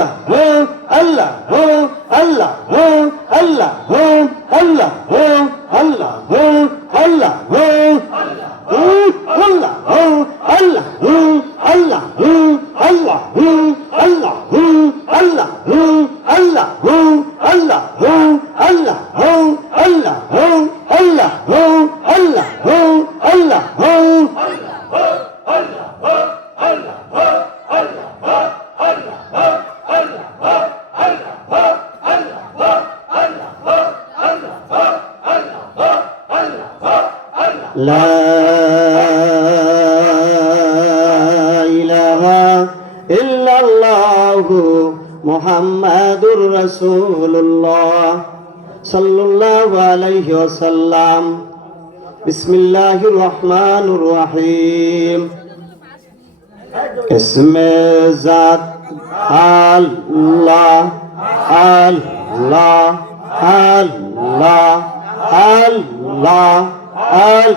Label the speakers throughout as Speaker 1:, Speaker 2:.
Speaker 1: Hola. إله إلا الله محمد رسول الله صلى الله عليه وسلم. بسم الله الرحمن الرحيم. اسم ذات الله الله الله الله الله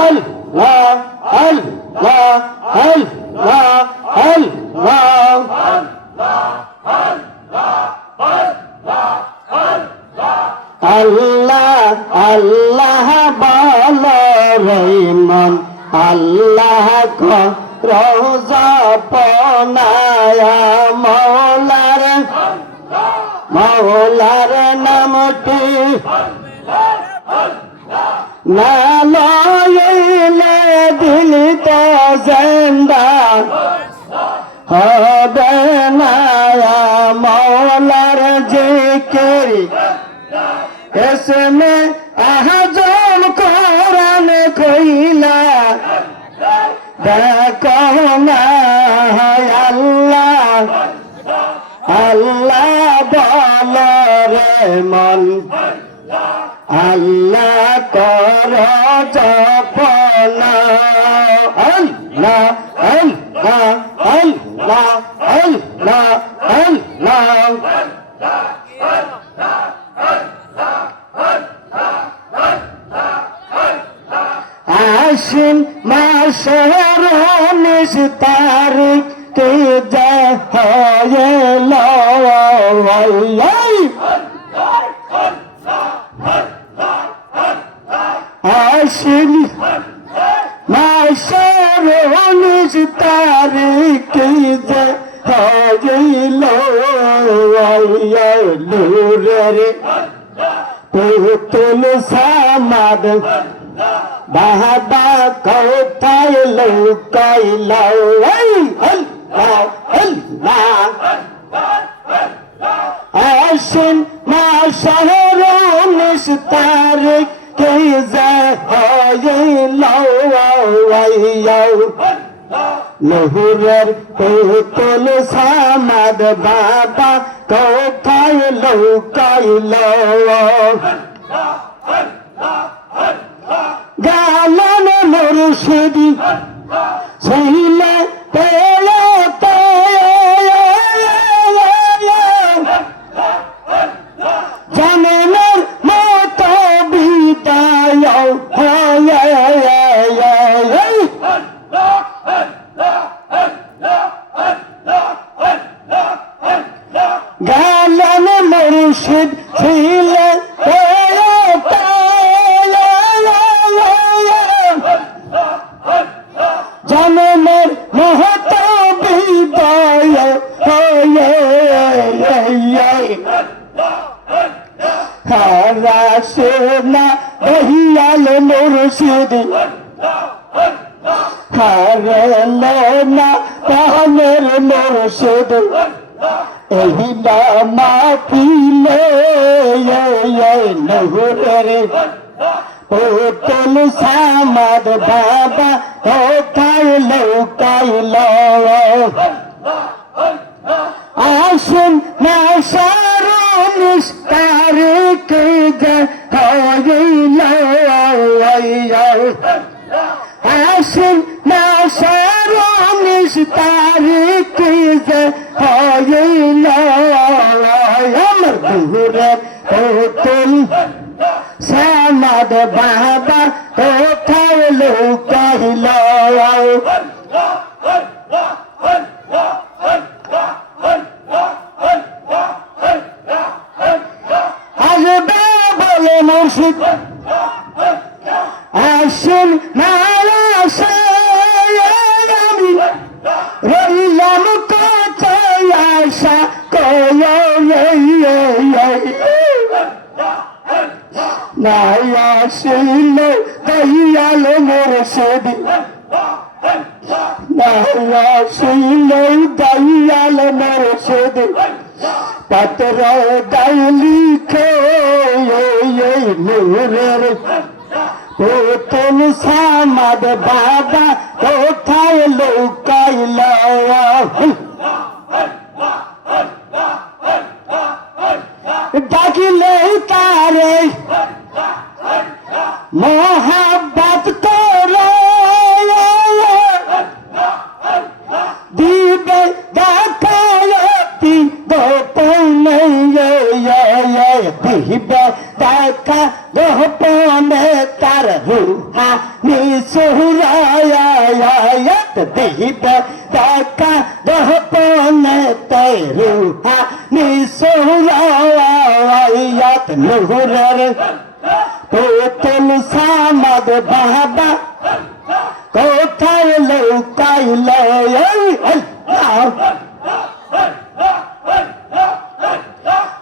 Speaker 1: الله الله الله الله الله আল্লাহ আল্লাহ বল রহিমন আল্লাহ রোজা পনায়া মৌলার মৌলার নামটি না জেন্দা হবে না মৌলার জিকির। এসমে আহজন কোরআন কইলা, দেখো না আল্লাহ। আল্লাহ বল রে মন। আল্লাহ কর রনিস তার কে আসিল মাসর রনিস তার কে হইল নূরের পুতুল সামাদ বাহাবা কোথায় লৌকাই লাউ এই আল্লাহ আল্লাহ আসেন মা শহর নিস্তার কে যায় লাউ আইয়াউ লহুরের পেতল সামাদ বাবা কোথায় লৌকাই লাউ গালন মুর্শিদি। ছিলে পেলে জানেনের মতো বিদায় গালন মুর্শিদ হারাসেনা বহিয়াল মুর্শিদ। হারালনা তাহানের মুর্শিদ। এই নামা পিলে নহরে পুতুল সামাদ বাবা ঢোকাইল কাইল আসুন Aşın naşar olmuş tarih kızı hayırlı Yamır dure tutun Samad baba kutavlu kahlo Azbe bale murşid নাই আসিল দয়াল মুর্শিদ নাই আসিল দয়াল মুর্শিদ পত্র দাইলি খে নূরের পুতুল সামাদ বাবা সামাদ লহুরের পুতুল সামাদ বাবা কোথায় লৌকাইল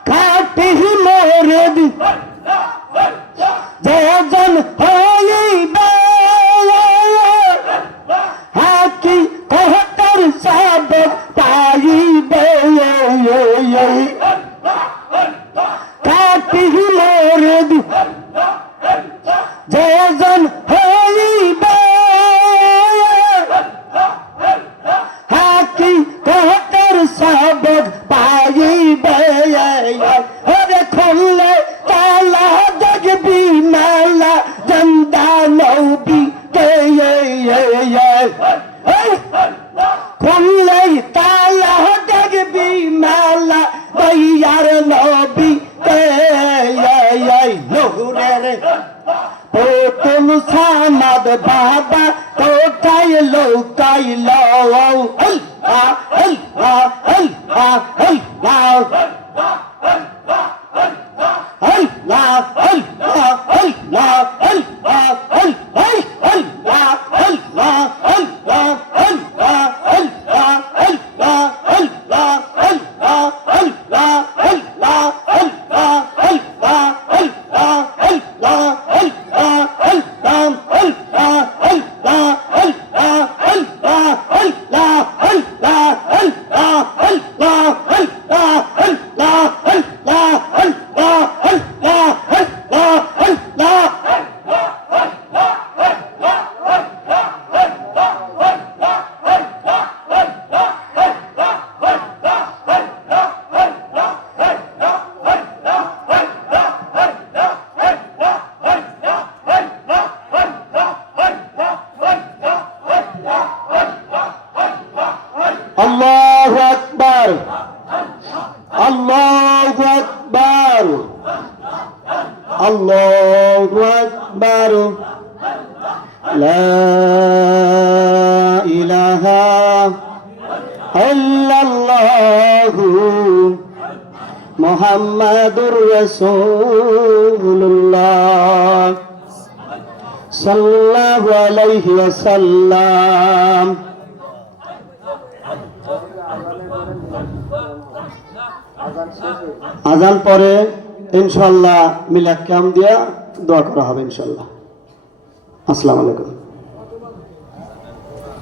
Speaker 1: খাটি মোরে যে জন হয় Al! الله أكبر لا إله إلا الله محمد رسول الله صلى الله عليه وسلم আজান পরে ইনশাল্লাহ মিলাদ কাম দিয়া দোয়া করা হবে ইনশাল্লাহ আসসালামু আলাইকুম।